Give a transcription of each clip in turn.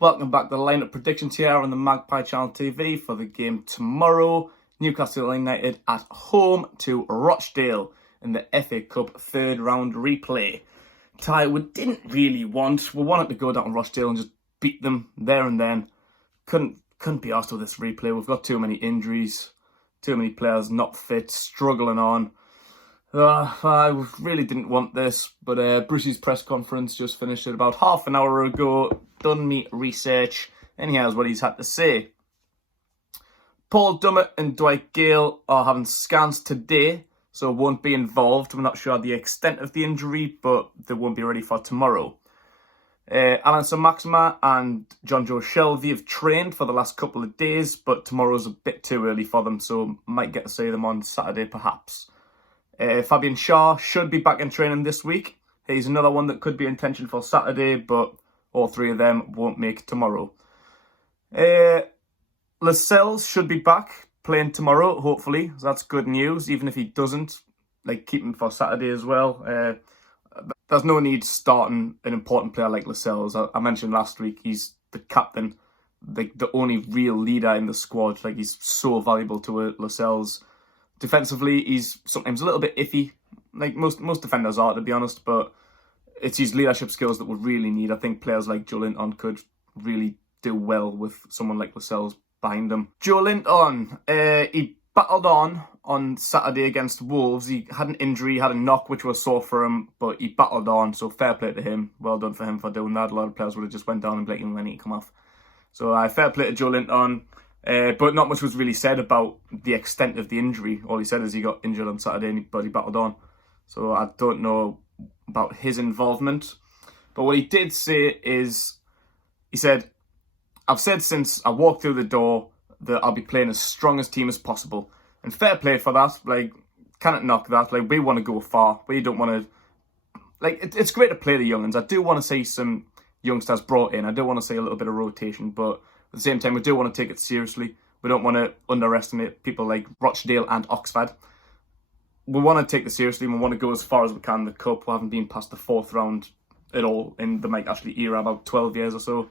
Welcome back to the lineup predictions here on the Magpie Channel TV for the game tomorrow. Newcastle United at home to Rochdale in the FA Cup third round replay. Tie we didn't really want. We wanted to go down to Rochdale and just beat them there and then. Couldn't be asked with this replay. We've got too many injuries, too many players not fit, struggling on. I really didn't want this, but Bruce's press conference just finished it about half an hour ago. Done me research, and here's what he's had to say. Paul Dummett and Dwight Gale are having scans today, so won't be involved. We're not sure the extent of the injury, but they won't be ready for tomorrow. Alan Saint-Maximin and John Joe Shelby have trained for the last couple of days, but tomorrow's a bit too early for them, so might get to see them on Saturday perhaps. Fabian Schär should be back in training this week. He's another one that could be in tension for Saturday, but all three of them won't make tomorrow. Lascelles should be back playing tomorrow, hopefully. So that's good news, even if he doesn't. Keep him for Saturday as well. There's no need starting an important player like Lascelles. I mentioned last week, he's the captain, the only real leader in the squad. He's so valuable to Lascelles. Defensively, he's sometimes a little bit iffy, like most defenders are, to be honest, but it's his leadership skills that we really need. I think players like Joelinton could really do well with someone like Lascelles behind him. Joelinton, he battled on Saturday against Wolves. He had an injury, had a knock, which was sore for him, but he battled on, so fair play to him. Well done for him for doing that. A lot of players would have just went down and blatantly let it come off. So fair play to Joelinton. But not much was really said about the extent of the injury. All he said is he got injured on Saturday, but he battled on. So I don't know about his involvement. But what he did say is, he said, I've said since I walked through the door that I'll be playing as strong a team as possible. And fair play for that. Cannot knock that. We want to go far. We don't want to... it's great to play the young'uns. I do want to see some youngsters brought in. I do want to see a little bit of rotation, but at the same time, we do want to take it seriously. We don't want to underestimate people like Rochdale and Oxford. We want to take this seriously. We want to go as far as we can in the Cup. We haven't been past the fourth round at all in the Mike Ashley era, about 12 years or so.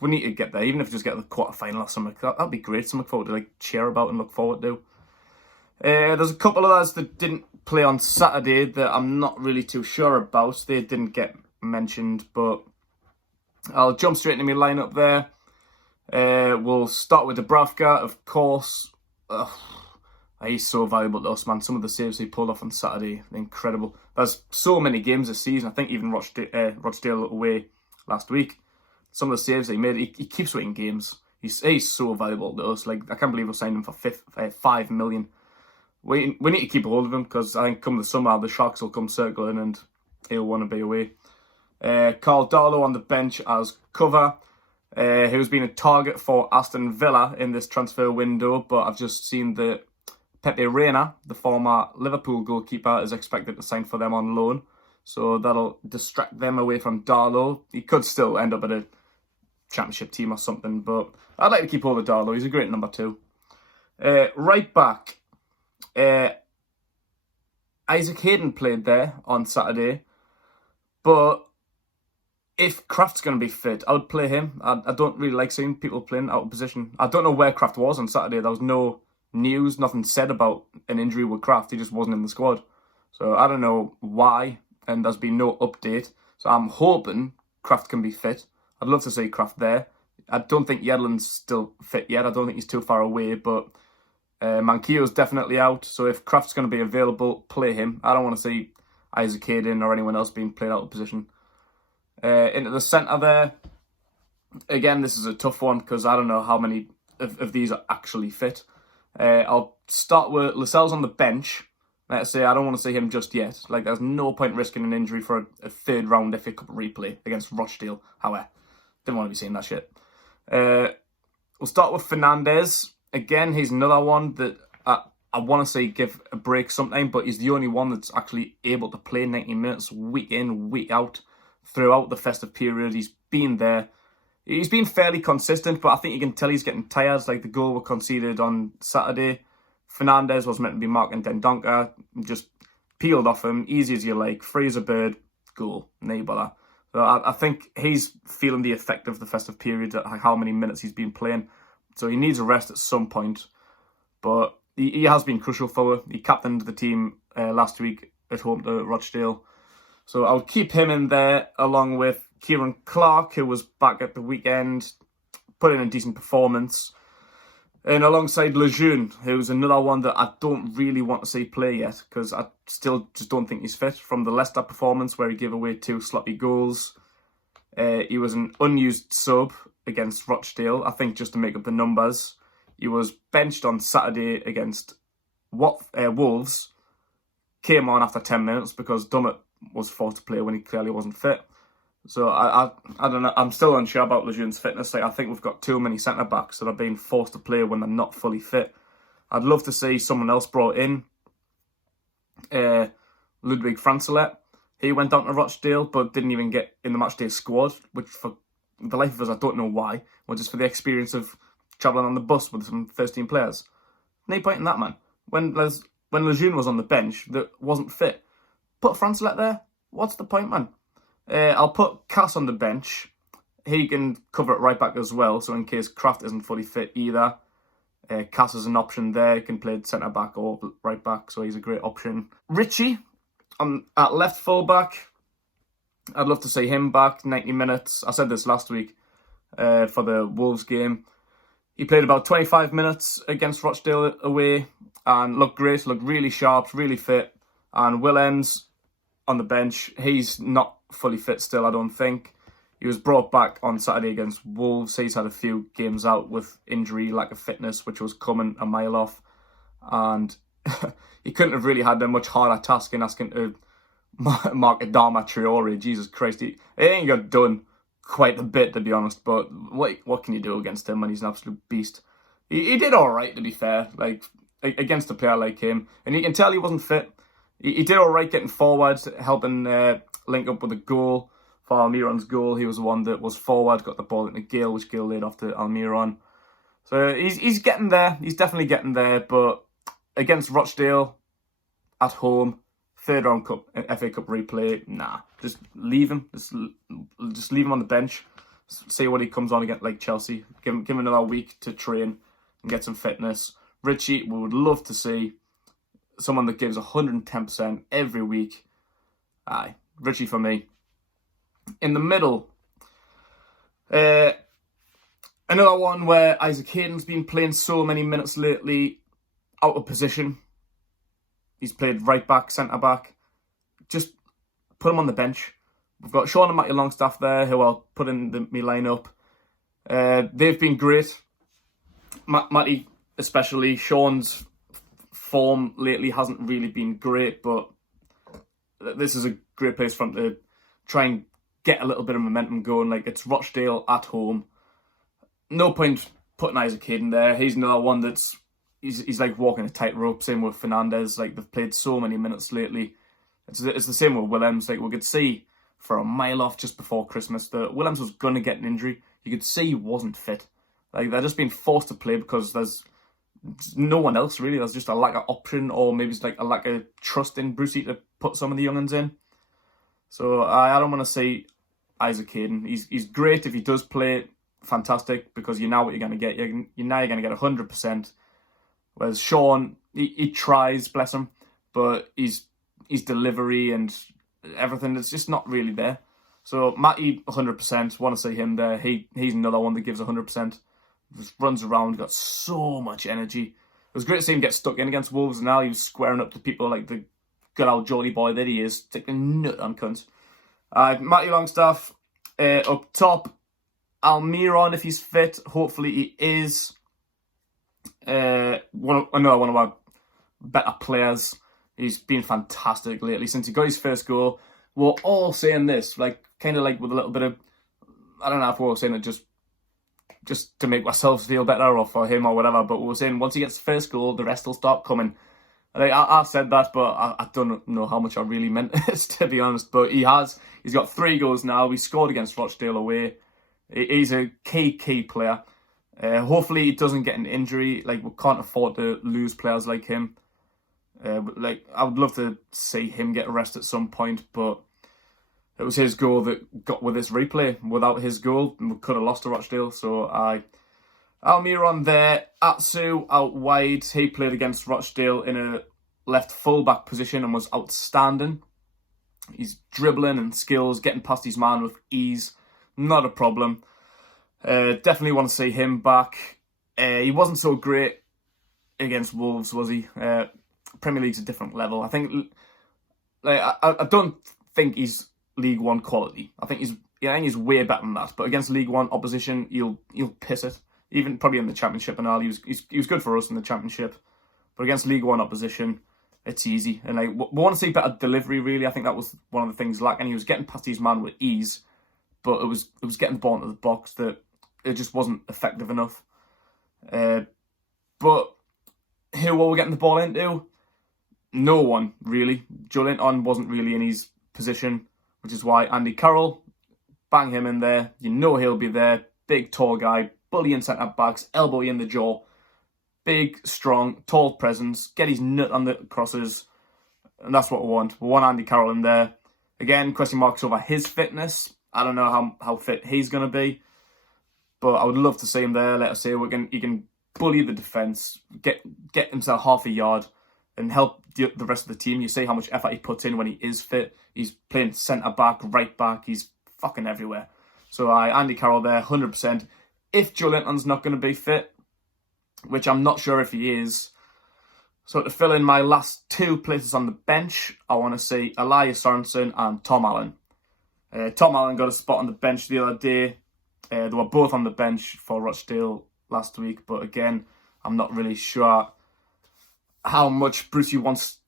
We need to get there, even if we just get the quarter-final or something. That'd be great. Something forward to cheer about and look forward to. There's a couple of others that didn't play on Saturday that I'm not really too sure about. They didn't get mentioned, but I'll jump straight into my lineup there. We'll start with Dubravka, of course. He's so valuable to us, man. Some of the saves he pulled off on Saturday, incredible. There's so many games this season. I think even Rochdale away last week. Some of the saves he made, he keeps winning games. He's so valuable to us. I can't believe we signed him for $5 million. We need to keep a hold of him, because I think come the summer the Sharks will come circling and he'll want to be away. Carl Darlow on the bench as cover. Who's been a target for Aston Villa in this transfer window, but I've just seen that Pepe Reina, the former Liverpool goalkeeper, is expected to sign for them on loan. So that'll distract them away from Darlow. He could still end up at a championship team or something, but I'd like to keep hold of Darlow. He's a great number 2. Right back. Isaac Hayden played there on Saturday, but if Kraft's going to be fit, I would play him. I don't really like seeing people playing out of position. I don't know where Kraft was on Saturday. There was no news, nothing said about an injury with Kraft. He just wasn't in the squad. So I don't know why, and there's been no update. So I'm hoping Kraft can be fit. I'd love to see Kraft there. I don't think Yedlin's still fit yet. I don't think he's too far away, but Manquillo's definitely out. So if Kraft's going to be available, play him. I don't want to see Isaac Hayden or anyone else being played out of position. Into the centre there. Again, this is a tough one because I don't know how many of these are actually fit. I'll start with Lascelles on the bench. Let's say I don't want to see him just yet. There's no point risking an injury for a third round FA Cup replay against Rochdale. However, didn't want to be seeing that shit. We'll start with Fernandez. Again, he's another one that I want to say give a break sometime, but he's the only one that's actually able to play 90 minutes week in, week out. Throughout the festive period, he's been there. He's been fairly consistent, but I think you can tell he's getting tired. The goal was conceded on Saturday. Fernandez was meant to be marking Dendoncker. Just peeled off him, easy as you like. Free as a bird, goal. No bother. So I think he's feeling the effect of the festive period, how many minutes he's been playing. So he needs a rest at some point. But he has been crucial for her. He captained the team last week at home to Rochdale. So I'll keep him in there along with Kieran Clark, who was back at the weekend, put in a decent performance. And alongside Lejeune, who's another one that I don't really want to see play yet, because I still just don't think he's fit. From the Leicester performance where he gave away 2 sloppy goals, he was an unused sub against Rochdale, I think just to make up the numbers. He was benched on Saturday against Wolves, came on after 10 minutes because Dummett was forced to play when he clearly wasn't fit. So I don't know. I'm still unsure about Lejeune's fitness. Like, I think we've got too many centre backs that are being forced to play when they're not fully fit. I'd love to see someone else brought in. Ludwig Francelet. He went down to Rochdale but didn't even get in the Matchday squad, which for the life of us I don't know why. Or just for the experience of travelling on the bus with some first team players. No point in that, man. When Lejeune was on the bench that wasn't fit, put Francelet there. What's the point, man? I'll put Cass on the bench. He can cover it right back as well, so in case Kraft isn't fully fit either, Cass is an option there. He can play centre back or right back, so he's a great option. Richie at left full back. I'd love to see him back, 90 minutes. I said this last week for the Wolves game. He played about 25 minutes against Rochdale away and looked great, looked really sharp, really fit. And Willems on the bench, he's not fully fit still, I don't think. He was brought back on Saturday against Wolves. He's had a few games out with injury, lack of fitness, which was coming a mile off. And he couldn't have really had a much harder task in asking to mark Adama Traore. Jesus Christ, he ain't got done quite a bit, to be honest. But what can you do against him when he's an absolute beast? He did all right, to be fair, like against a player like him. And you can tell he wasn't fit. He did all right getting forward, helping link up with a goal for Almiron's goal. He was the one that was forward, got the ball into Gale, which Gale laid off to Almiron. So he's getting there. He's definitely getting there. But against Rochdale, at home, third round cup, FA Cup replay, nah. Just leave him. Just leave him on the bench. See what he comes on against, like Chelsea. Give him another week to train and get some fitness. Richie, we would love to see someone that gives 110% every week. Aye, Richie for me. In the middle, another one where Isaac Hayden's been playing so many minutes lately, out of position. He's played right back, centre back. Just put him on the bench. We've got Sean and Matty Longstaff there, who I'll put in my lineup. They've been great. Matty especially. Sean's form lately hasn't really been great, but this is a great place for him to try and get a little bit of momentum going. Like, it's Rochdale at home. No point putting Isaac Hayden there. He's another one that's he's like walking a tightrope. Same with Fernandez. Like, they've played so many minutes lately. It's the same with Willems. Like, we could see for a mile off just before Christmas that Willems was going to get an injury. You could see he wasn't fit. Like, they're just being forced to play because there's no one else really. There's just a lack of option, or maybe it's like a lack of trust in Brucey to put some of the young'uns in. So I don't want to see Isaac Hayden. He's great if he does play, fantastic, because you know what you're going to get. You're going to get 100%. Whereas Sean, he tries, bless him, but his delivery and everything, it's just not really there. So Matty, 100%, want to see him there. He's another one that gives 100%. Just runs around, got so much energy. It was great to see him get stuck in against Wolves, and now he was squaring up to people like the good old Geordie boy that he is, taking a nut on cunts. Matty Longstaff up top. Almiron, if he's fit, hopefully he is. Another one of our better players. He's been fantastic lately since he got his first goal. We're all saying this, like, kind of like with a little bit of, I don't know if we're saying it just to make ourselves feel better or for him or whatever, but we were saying once he gets the first goal, the rest will start coming. Like, I said that, but I don't know how much I really meant it, to be honest. But he's got 3 goals now. He scored against Rochdale away. He's a key player. Hopefully he doesn't get an injury. Like, we can't afford to lose players like him. Like, I would love to see him get a rest at some point, but it was his goal that got with this replay. Without his goal, we could have lost to Rochdale. So Almiron there, Atsu out wide. He played against Rochdale in a left full-back position and was outstanding. He's dribbling and skills, getting past his man with ease. Not a problem. Definitely want to see him back. He wasn't so great against Wolves, was he? Premier League's a different level. I think, I don't think he's League One quality. I think he's way better than that. But against League One opposition, you'll piss it. Even probably in the Championship and all, he was good for us in the Championship. But against League One opposition, it's easy. And we want to see better delivery, really. I think that was one of the things lacking. He was getting past his man with ease, but it was getting the ball into the box that it just wasn't effective enough. But who were we getting the ball into? No one, really. Joelinton wasn't really in his position, which is why Andy Carroll, bang him in there. You know he'll be there. Big, tall guy, bullying centre-backs, elbow you in the jaw. Big, strong, tall presence. Get his nut on the crosses. And that's what we want. We want Andy Carroll in there. Again, question marks over his fitness. I don't know how fit he's going to be. But I would love to see him there. Let us say he can bully the defence, get himself half a yard, and help the rest of the team. You see how much effort he puts in when he is fit. He's playing centre-back, right-back. He's fucking everywhere. So Andy Carroll there, 100%. If Joelinton's not going to be fit, which I'm not sure if he is, so to fill in my last two places on the bench, I want to see Elias Sorensen and Tom Allen. Tom Allen got a spot on the bench the other day. They were both on the bench for Rochdale last week, but again, I'm not really sure how much Brucey wants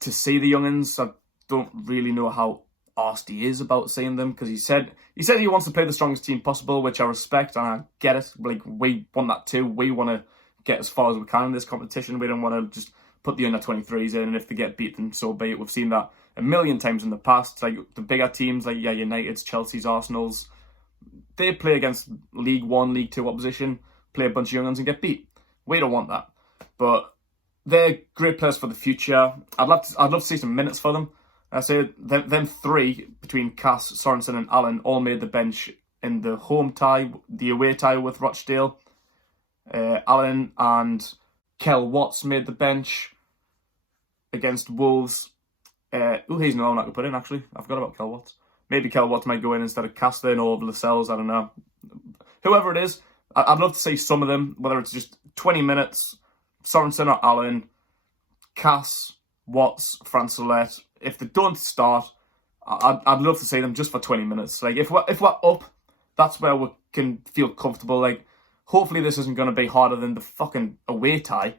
to see the young'uns. I don't really know how arsed he is about seeing them, because he said he wants to play the strongest team possible, which I respect and I get it. Like, we want that too. We want to get as far as we can in this competition. We don't want to just put the under-23s in, and if they get beaten, so be it. We've seen that a million times in the past. Like the bigger teams, like United's, Chelsea's, Arsenal's, they play against League One, League Two opposition, play a bunch of young ones and get beat. We don't want that. But they're great players for the future. I'd love to see some minutes for them. I say them three, between Cass, Sorensen and Allen, all made the bench in the away tie with Rochdale. Allen and Kel Watts made the bench against Wolves. He's no one I could put in, actually. I forgot about Kel Watts. Maybe Kel Watts might go in instead of Caston or Lascelles, I don't know. Whoever it is, I'd love to see some of them, whether it's just 20 minutes, Sorensen or Allen, Cass, Watts, Francolet. If they don't start, I'd love to see them just for 20 minutes. Like, if we're up, that's where we can feel comfortable. Like, hopefully this isn't going to be harder than the fucking away tie.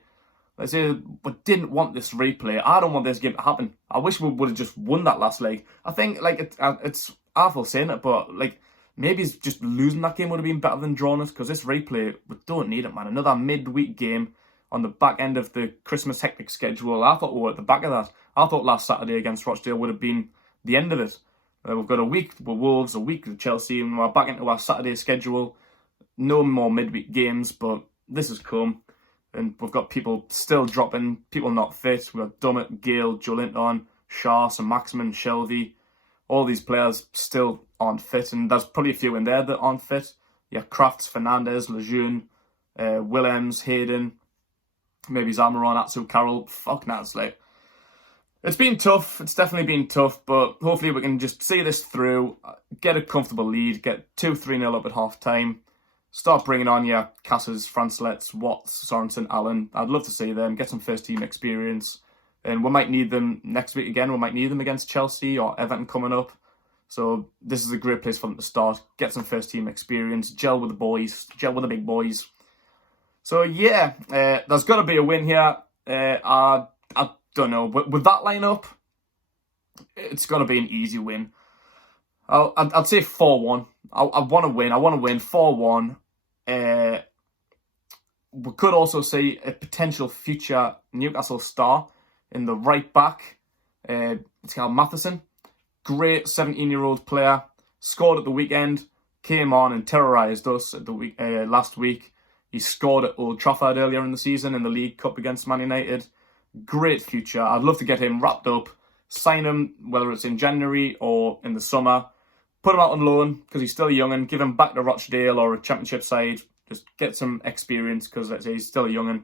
Let's say we didn't want this replay. I don't want this game to happen. I wish we would have just won that last leg. I think, like, it's awful saying it, but, like, maybe it's just losing that game would have been better than drawing it, because this replay, we don't need it, man. Another midweek game on the back end of the Christmas hectic schedule. I thought we were at the back of that. I thought last Saturday against Rochdale would have been the end of it. We've got a week with Wolves, a week with Chelsea, and we're back into our Saturday schedule. No more midweek games, but this has come. And we've got people still dropping, people not fit. We've got Dummett, Gale, Joelinton, Shaw, St Maximin, Shelby. All these players still aren't fit, and there's probably a few in there that aren't fit. Yeah, Crafts, Fernandez, Lejeune, Willems, Hayden, maybe Zalmiron, Atsu, Carroll. Fuck, that's like... It's been tough. It's definitely been tough, but hopefully we can just see this through, get a comfortable lead, get 2-3-0 up at half-time, start bringing on your Casses, Francelets, Watts, Sorensen, Allen. I'd love to see them, get some first-team experience, and we might need them next week again. We might need them against Chelsea or Everton coming up. So this is a great place for them to start, get some first-team experience, gel with the boys, gel with the big boys. So yeah, there's got to be a win here. I don't know. With that lineup, it's got to be an easy win. I'd say 4-1. I want to win. I want to win 4-1. We could also see a potential future Newcastle star in the right back. It's called Matheson. Great 17-year-old player. Scored at the weekend. Came on and terrorised us at the last week. He scored at Old Trafford earlier in the season in the League Cup against Man United. Great future. I'd love to get him wrapped up, sign him, whether it's in January or in the summer, put him out on loan because he's still young and give him back to Rochdale or a Championship side. Just get some experience because let's say he's still a young'un.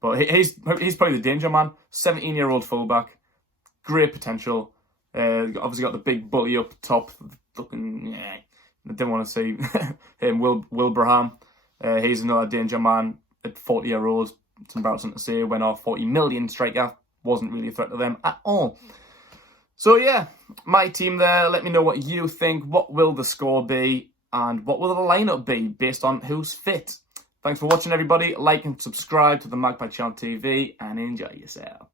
But he's probably the danger man. 17-year-old fullback, great potential. Obviously got the big bully up top. Looking, I didn't want to see him. Wilbraham. He's another danger man at 40-year-old. It's embarrassing to say. Went off 40 million striker. Wasn't really a threat to them at all. So yeah, my team there. Let me know what you think. What will the score be? And what will the lineup be based on who's fit? Thanks for watching, everybody. Like and subscribe to the Magpie Channel TV and enjoy yourself.